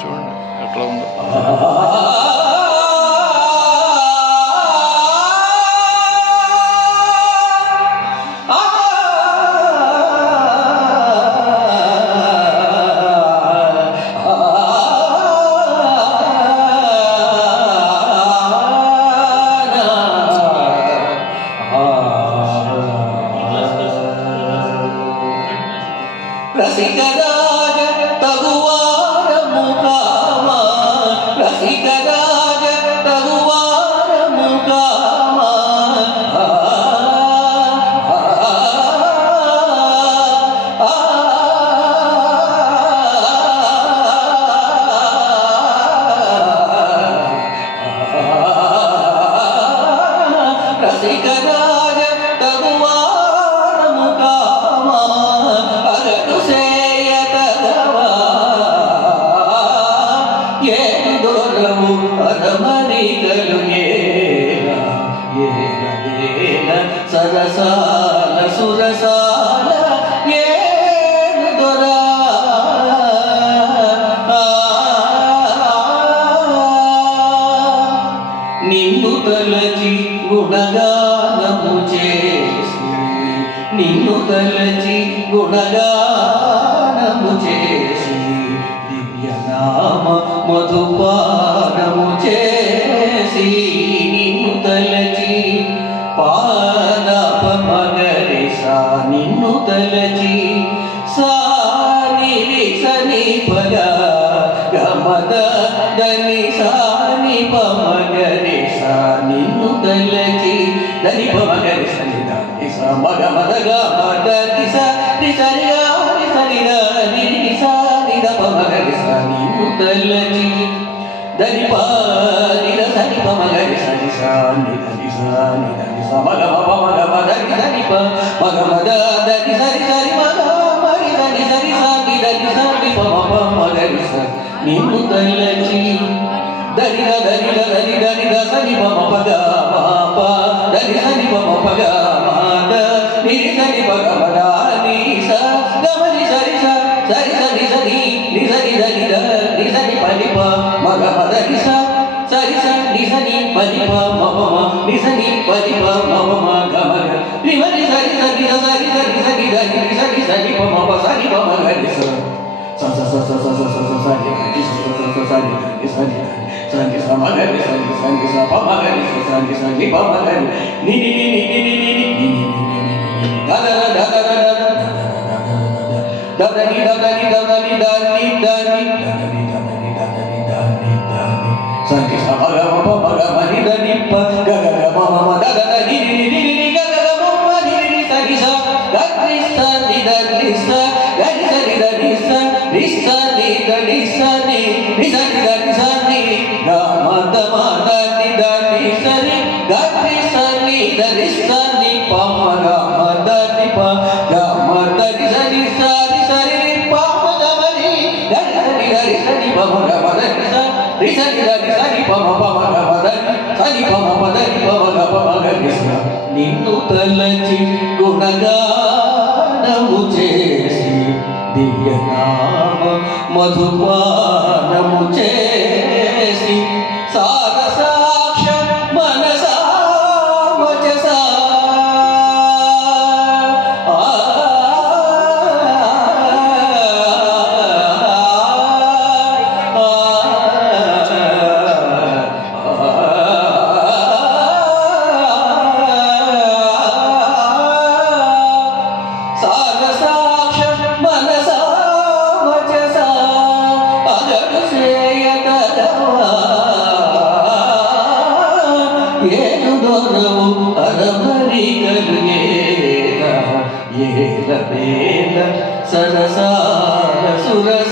చూడండి ఎట్లా ఉందో. రసికరాజ తగువారము కామ రసికరాజ తగువారము కామ రసికరాజ తగువారము కామ అగడు సేయతగవా ఏడు దొరవు అరమరికలు ఏల సరసాల సురసాల ఏడు దొరా నిన్ను తలచి గుణగానము చేసి నిన్ను తలచి గుణగానము చేసి దివ్యనామ మధుపానము చేసి నిన్ను తలచి పాదప మగరిసా నిన్ను తలచి సాని సని పగ గమద దని సాని పమగరిసా నిన్ను తలచి దని పమగరి సని దని స మగ మద గ మద దిస దిసరిగా దిసరిగా నిసా నిద పమగరిసా నిన్ను తలచి దని ప నిద సని పమగరి సని సా నిద నిస నిద నిస మగ మగ మగ మద దని ప మగ మద దని సరి సరి మగ మరి దని సరి సా నిద నిస ని ప మ మగరి స నిన్ను తలచి దరిద దరిద దరి దరిద సని ప మ పగ మ ప దరి సని ప మ పగ మ ద నిరి సని పగ మ ద ని స గ మ ని సరి స సరి స ని స ని ని స ని ద ని ద ని స ని ప ని ప మ గ మ ద ని స సరి స ని స ని ప ని ప మ ప మ ని స ని ప ని ప మ ప మ గ మ గ ని మ ని సరి స ని స సరి స ని స ని ద ని ని స ని స ని ప మ ప స ని ప మ గ ని స స స స స స స స స స ని ని స స స స స ని ని స ని స ని స మ గ ని స ని స ని స ప మ గ ని స స ని స ని ప మ గ ని ని ని ని ని ని ని ని ని ని the the the the the the the the ని ద ద ని ద ద ని ద ని ద ని ద ని ద ని ద ని ద ని ద ని స ని స మ గ మ ప మ గ మ ని ద ని ప గ గ గ మ మ మ ద ద ద ని ని ని ని ని గ గ గ మ మ ని ని ని స ని స గ ని స ని ద ని స గ ని స ని ద ని స ని స ని ద ని స ని ని స ని ద ని స ని గ మ ద మ ద ని ద ని స ని గ ని స ని ద ని స ని ప మ గ మ ద ని ప గ మ ద ని స ని స ని స ని ప మ గ మ ని ద ని స ని ద ని స ని ప మ గ మ ద ని స ని స ని ద ని స ని ప మ ప మ గ మ ద ని స ని ప మ ప ద ని ప మ గ ప మ గ ని స నిన్ను తలచి గుణగానము చేసి దివ్యనామ మధుపానము చేసి సాగ సాక్ష మనసా వచసా సాగ సాక్ష మనసా వచసా అగడు సేయతగవా ఏడు దొరవు అరమరికలు ఏల ఏల వేల సరసాల సురస